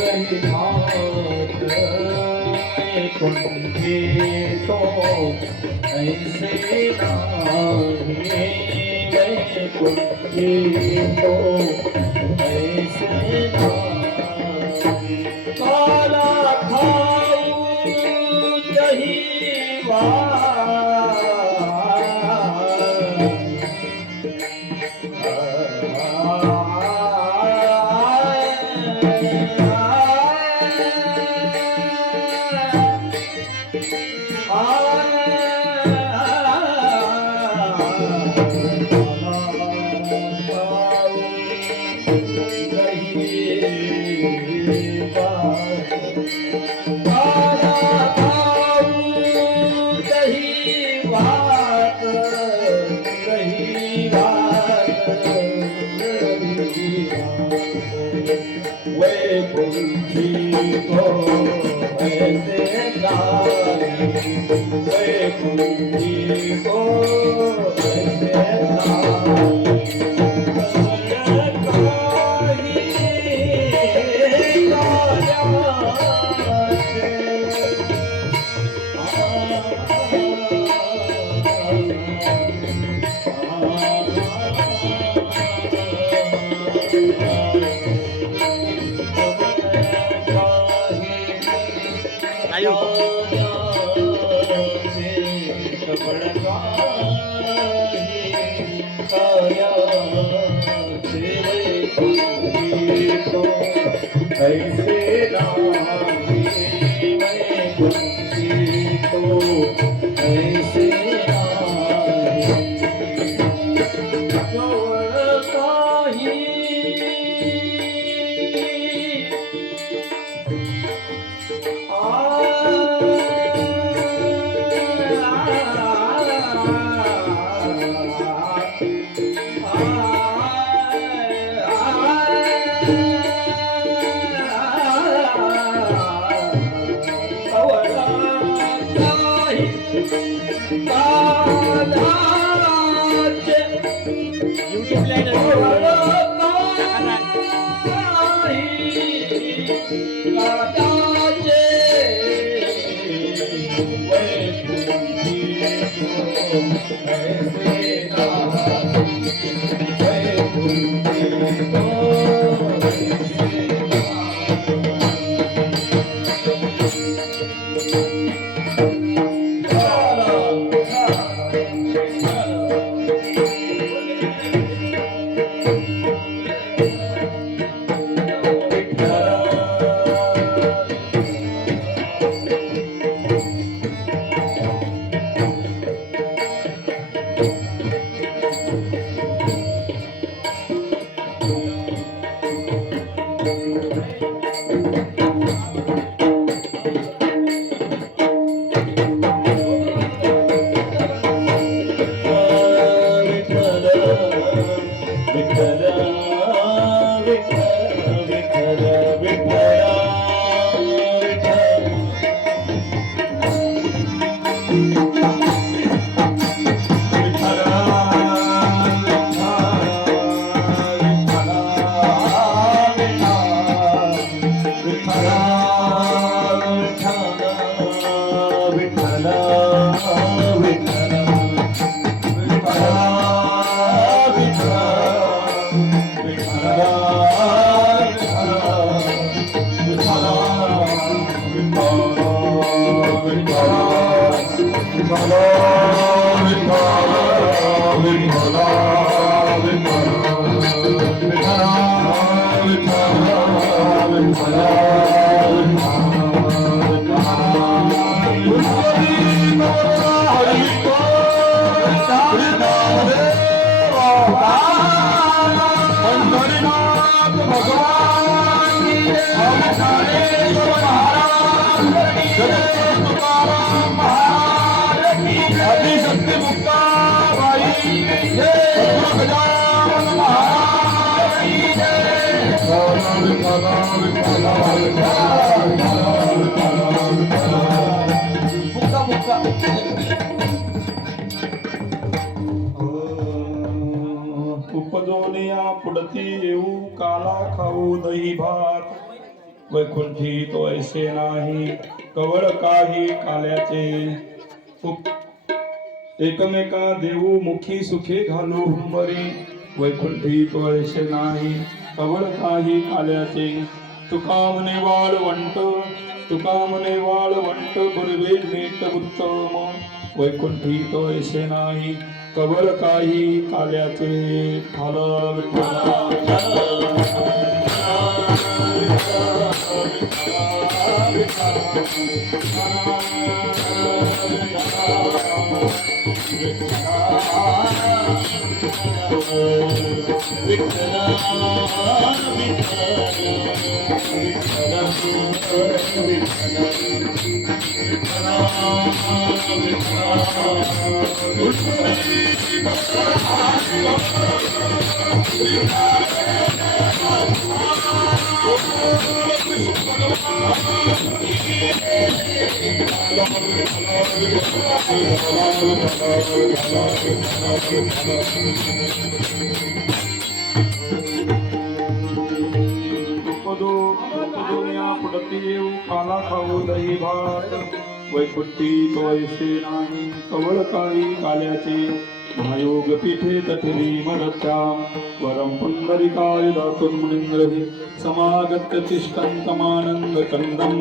ऐसे नाहे वैकुंठे तो ऐसे नाहे काला खाऊ दही ऐसे नाहे वैकुंठे तो ऐसे नाहे गौर काही मुक्ताबाई जय गजानन महाराज की जय। पडती येऊ काला खाऊ दही भात वैकुंठी तो ऐसे नाही कवळ काही काल्याचे एकमेका देऊ मुखी सुखे घालू हुंबरी वैकुंठी तो ऐसे नाही कवळ काही काल्याचे तुका म्हणे वाळवंट तुका म्हणे वाळवंट गुरवे नीट उत्तम वैकुंठी तो ऐसे नाही कवळ काही काल्याचे फल काला खाऊ दही भात वैकुंठी तो ऐसे नाही कवळ काही काल्याचे महायोग पीठे तठरी मदत्याम वरम पुंडरिकाय दातुन मुनिंद्रहि समागत्य तिष्ठन्तमानंद कंदम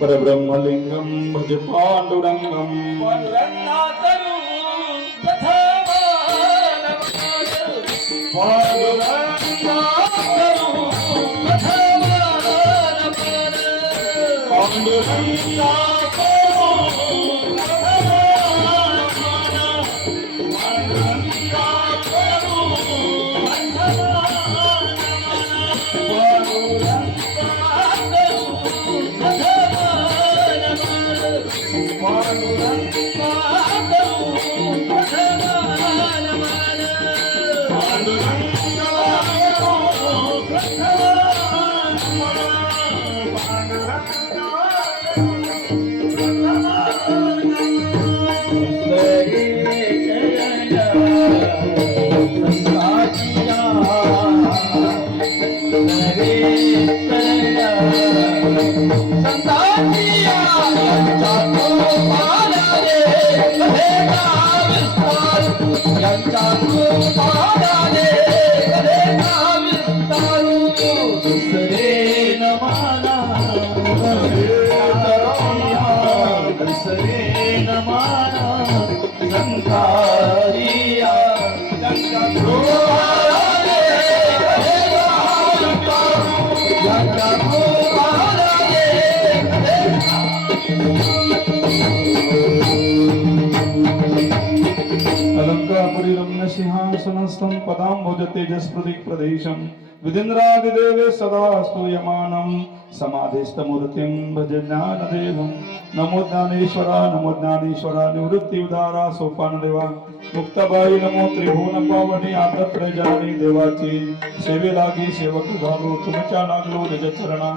परब्रह्मलिंगम भज पांडुरंगम सिंहासनस्थं पदाम्बुज तेजस्प्रदिक् प्रदेशं विदिन्द्रादिदेवे सदा स्तूयमानं समाधिस्थमूर्तिं भज ज्ञानदेवं नमो ज्ञानेश्वरा निवृत्तिउदारा सोपानदेवा मुक्ताबाई नमो त्रिभुवन पावनी आदत्र जानी देवाची सेवे लागी सेवक झालो तुमच्या लागलो निज चरणा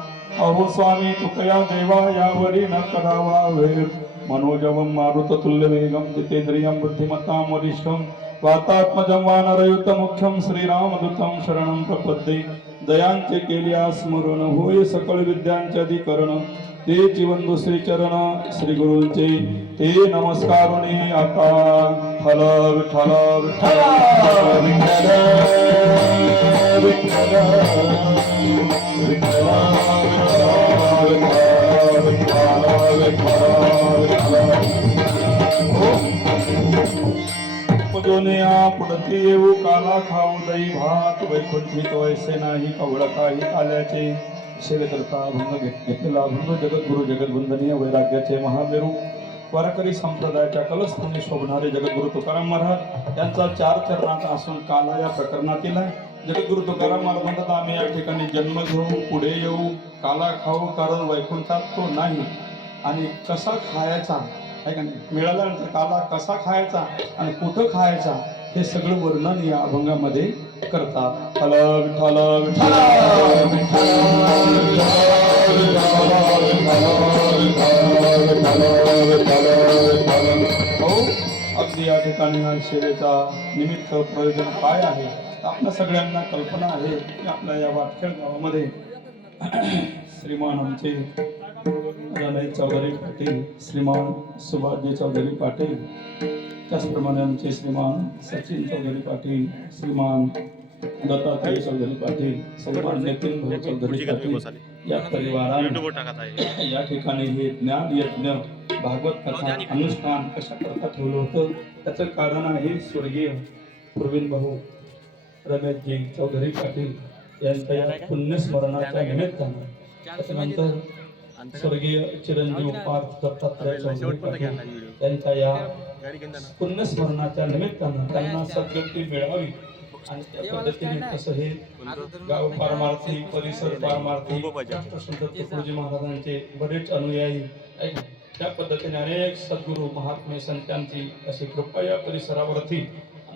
अहो स्वामी तुकया देवा यावरी न करावा वेळ मनोजवं मारुततुल्य वेगं जितेंद्रियं बुद्धिमत्तां वरिष्ठं वातात्मजं वानरयुत मुख्यं श्रीरामदूतं शरणं प्रपद्ये दयांचे केल्या स्मरण होय सकळ विद्यांचे अधिकरण ते जीवन श्री चरण श्री गुरूंचे ते नमस्कारुणी आता ठल विठ्ठल विठ्ठल विठ्ठल विठ्ठल विठ्ठल पुढती येऊ काला खाऊ दही भात वैकुंठी तो ऐसे नाही कवळ काही आल्याचे सेवे करता भंग घेतलेला भंग जगद्गुरु जगद्वंदनीय वैराग्याचे महामेरू वारकरी संप्रदायाच्या कलस्थानी शोभणारे जगद्गुरु तुकाराम महाराज यांचा 4 चरणाचा असून काला या प्रकरणातील जगद्गुरु तुकाराम महाराज म्हणतात आम्ही या ठिकाणी जन्म घेऊ पुढे येऊ काला खाऊ कारण वैकुंठात तो नाही आणि कसा खायचा आहे का नाही मिळाल्यानंतर काला कसा खायचा आणि कुठं खायचा हे सगळं वर्णन या अभंगामध्ये करतात. हल विठ्ठल विठ्ठल अगदी या ठिकाणी सेवेचा निमित्त प्रयोजन काय आहे आपल्या सगळ्यांना कल्पना आहे की आपल्या या वाटखेड गावामध्ये श्रीमान आमचे रमेश चौधरी पाटील, श्रीमान सुभाषजी चौधरी पाटील, त्याचप्रमाणे आमचे श्रीमान सचिन चौधरी पाटील, श्रीमान दत्तात्रय चौधरी पाटील, श्रीमान नितीन भाऊ चौधरी पाटील या परिवाराने या ठिकाणी हे ज्ञान यज्ञ भागवत कथा अनुष्ठान कशा करता ठेवलं होतं त्याचं कारण आहे स्वर्गीय प्रवीण भाऊ रमेशजी चौधरी पाटील यांच्या या पुण्यस्मरणाच्या निमित्तानं, त्याच्यानंतर स्वर्गीय चिरंजीव पार्थ दत्तात्रय चौधरी पाटील यांच्या या पुण्यस्मरणाच्या निमित्तानं त्यांना सद्गती मिळावी आणि त्या पद्धतीने कसं हे गाव पारमार्थी परिसर पारमार्थी राष्ट्रसंत तुकडोजी महाराजांचे बरेच अनुयायी आहेत. त्या पद्धतीने अनेक सद्गुरू महात्मे संतांची अशी कृपा या परिसरावरती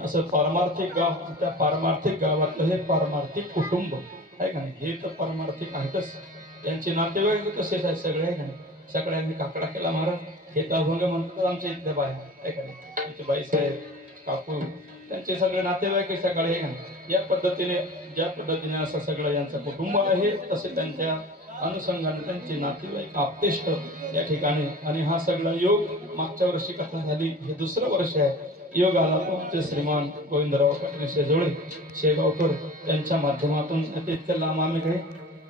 असं पारमार्थिक गाव, त्या पारमार्थिक गावातलं हे पारमार्थिक कुटुंब आहे का नाही, हे तर पारमार्थिक आहेतच. त्यांचे नातेवाईक तसेच आहेत सगळे आहे का नाही. सगळ्यांनी काकडा केला महाराज हे अभंग म्हणतात आमच्या इथल्या बाया आहे का नाही, आमचे बाईसाहेब काकू त्यांचे सगळे नातेवाईक सगळे आहे का नाही. या पद्धतीने ज्या पद्धतीने असं सगळं यांचं कुटुंब आहे तसे त्यांच्या अनुषंगाने त्यांचे नातेवाईक आपतेष्ट या ठिकाणी. आणि हा सगळा योग मागच्या वर्षी कथा झाली, हे दुसरं वर्ष आहे. योग आला तो आमचे श्रीमान गोविंदराव पाटील शेजोळे शेगावकर त्यांच्या माध्यमातून. इतक्या लांब आम्ही काही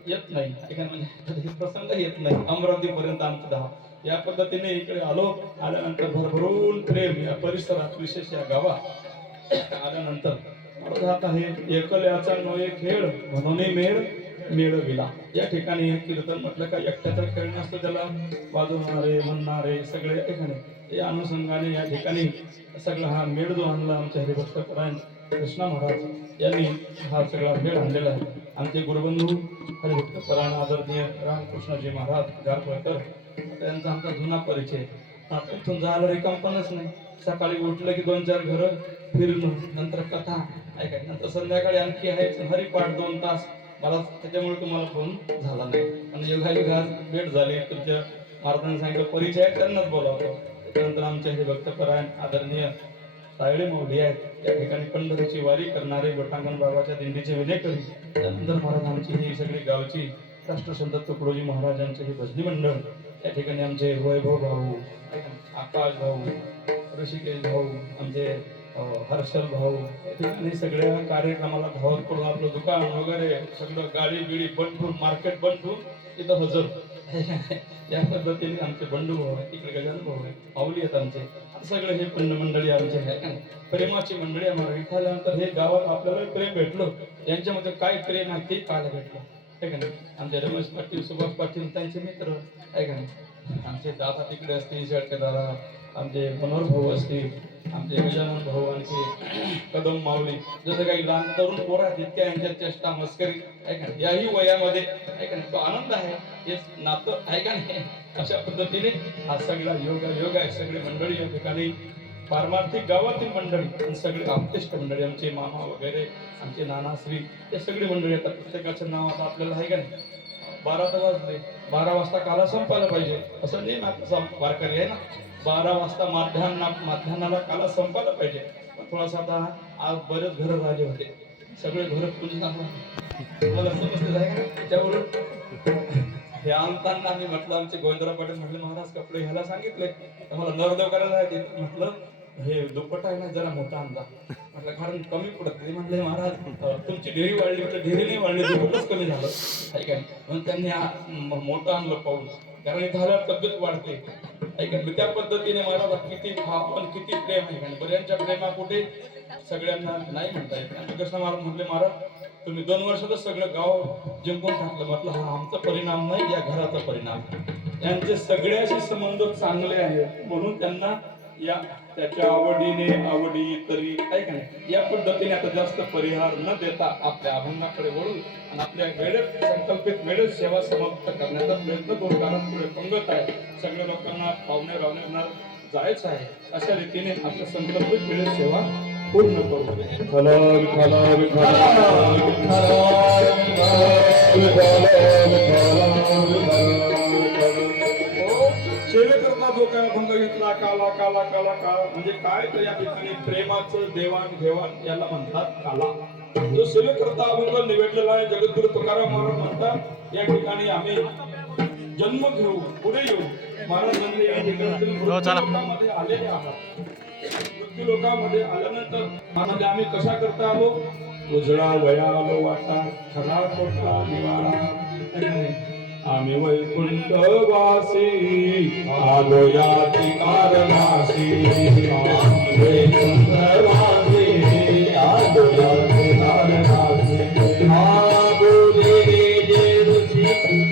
येत नाही म्हणजे प्रसंग येत नाही, अमरावतीपर्यंत आमचं धाव. या पद्धतीने इकडे आल्यानंतर भरभरून प्रेम या परिसरात विशेष या गावात आल्यानंतर आता हे एकल्याचा नोये खेळ म्हणून मेळ मिळविला. या ठिकाणी कीर्तन म्हटलं का एकट्याचा खेळ नसतो, त्याला वाजवणारे म्हणणारे सगळे ठिकाणी या अनुषंगाने या ठिकाणी सगळा हा मेळ जो आणला आमच्या हरिभक्तपरायण कृष्णा महाराज यांनी हा सगळा मेळ आणलेला आहे. आमचे गुरुबंधू हरिभक्तपरायण आदरणीय रामकृष्णजी महाराज गारपळकर त्यांचा आमचा जुना परिचय. इथून जायला रिकामपणच नाही. सकाळी उठलं की 2-4 घरं फिरणं, नंतर कथा ऐकाय, नंतर संध्याकाळी आणखी आहे हरिपाठ 2 तास. मला त्याच्यामुळे तुम्हाला फोन झाला नाही आणि योगायोगा भेट झाली. तुमच्या महाराजांनी सांगितलं परिचय आहे त्यांनाच बोलावतो. त्यानंतर आमचे हे भक्तपरायण आदरणीय सायळे मौली आहेत, त्या ठिकाणी पंढरीची वारी करणारे बटांगण बाबाच्या दिंडीचे विनेकरी. त्यानंतर महाराज आमची ही सगळी गावची राष्ट्रसंत तुकडोजी महाराजांचे हे भजनी मंडळ. त्या ठिकाणी आमचे वैभव भाऊ, आकाश भाऊ, ऋषिकेश भाऊ, आमचे हर्षल भाऊ या ठिकाणी सगळ्या कार्यक्रमाला धावत पडून आपलं दुकान वगैरे सगळं गाडी बिडी बंद ठेवून मार्केट बंद ठेवून इथं हजर. या पद्धतीने आमचे बंडू भाऊ आहे, इकडे गजानन भाऊ आहे, माऊली आहेत आमचे. सगळे हे पंड मंडळी आमचे आहे, प्रेमाची मंडळी आम्हाला. इथं आल्यानंतर हे गावात आपल्याला प्रेम भेटलं, यांच्यामध्ये काय प्रेम आहे ते पाहायला भेटलं आहे का नाही. आमचे रमेश पाटील, सुभाष पाटील त्यांचे मित्र आहे का नाही. आमचे दादा तिकडे असतील, शेळके दादा, आमचे मनोहर भाऊ असतील, आमचे गजानन भाऊ, आणखी कदम माऊली, जसं काही लहान तरुण पोरं आहेत तितक्या यांच्या चेष्टा मस्करी आहे का नाही. याही वयामध्ये आहे का नाही, तो आनंद आहे, हे नातं आहे का नाही. अशा पद्धतीने हा सगळा योग आहे. सगळे मंडळी या ठिकाणी पारमार्थिक गावातील मंडळी, सगळे आपतेष्ट मंडळी, आमचे मामा वगैरे, आमचे नानाश्री, हे सगळी मंडळी येतात. प्रत्येकाचं नाव आता आपल्याला आहे का नाही. 12 तर वाजले, 12 वाजता काला संपायला पाहिजे असं नेम आपला वारकरी आहे ना. 12 वाजता माध्यान्हाला काला संपायला पाहिजे. पण थोडासा आता आज बरेच घरं राहिले होते, सगळे घरं पूजन मला समजते आहे का. त्याच्यावरून हे आणताना आम्ही म्हटलं, आमचे गोविंदराव पाटील म्हटले महाराज कपडे घ्यायला सांगितले, तर मला नरदेव करायला आहे. म्हटलं हे दुपट्टा आहे ना जरा मोठा आणला, म्हटलं कारण कमी पडत. ते म्हटले महाराज तुमची ढेरी वाढली, म्हटलं ढेरी नाही वाढली, दुपट्टाच कमी झालं आहे का. म्हणून त्यांनी मोठं आणलं पाऊल, कारण इथं आल्यावर तब्येत वाढते ऐका. त्या पद्धतीने महाराज किती भाव पण किती प्रेम आहे. बऱ्यांच्या प्रेमा कुठे सगळ्यांना नाही म्हणता येत. आणि कृष्ण महाराज म्हटले महाराज तुम्ही 2 वर्षातच सगळं गाव जिंकून टाकलं. म्हटलं हा आमचा परिणाम नाही, या घराचा परिणाम. यांचे सगळ्याशी संबंध चांगले आहेत म्हणून त्यांना या त्याच्या आवडी तरी ऐका नाही. या पद्धतीने आता जास्त परिहार न देता आपल्या अभंगाकडे वळून आणि आपल्या वेळेत संकल्पित वेळेत सेवा समाप्त करण्याचा प्रयत्न करू. कारण पुढे पंगत आहे, सगळ्या लोकांना पाहुणे रावण्याला जायचं आहे. अशा रीतीने आपल्या संकल्पित वेळेत सेवा पूर्ण करू. सेवेकरता जो काय अभंग घेतला काला काला काला काला म्हणजे काय तर या ठिकाणी प्रेमाचं देवाण घेवाण याला म्हणतात काला. जो सेवेकरता अभंग निवडलेला आहे जगद्गुरु तुकाराम महाराज म्हणतात या ठिकाणी आम्ही जन्म घेऊ पुढे येऊ महाराज म्हणले या ठिकाणी मृत्यूलोकामध्ये आलेले आहात मृत्यूलोकामध्ये आल्यानंतर म्हणजे आम्ही कशा करता आलो उजळा वयालो वाटा खरा खोटा निवारा आम्ही वैकुंठ वासी आलो याची कारणासी आम्ही वैकुंठ वासी आलो याची कारणासी बोले जे ऋषी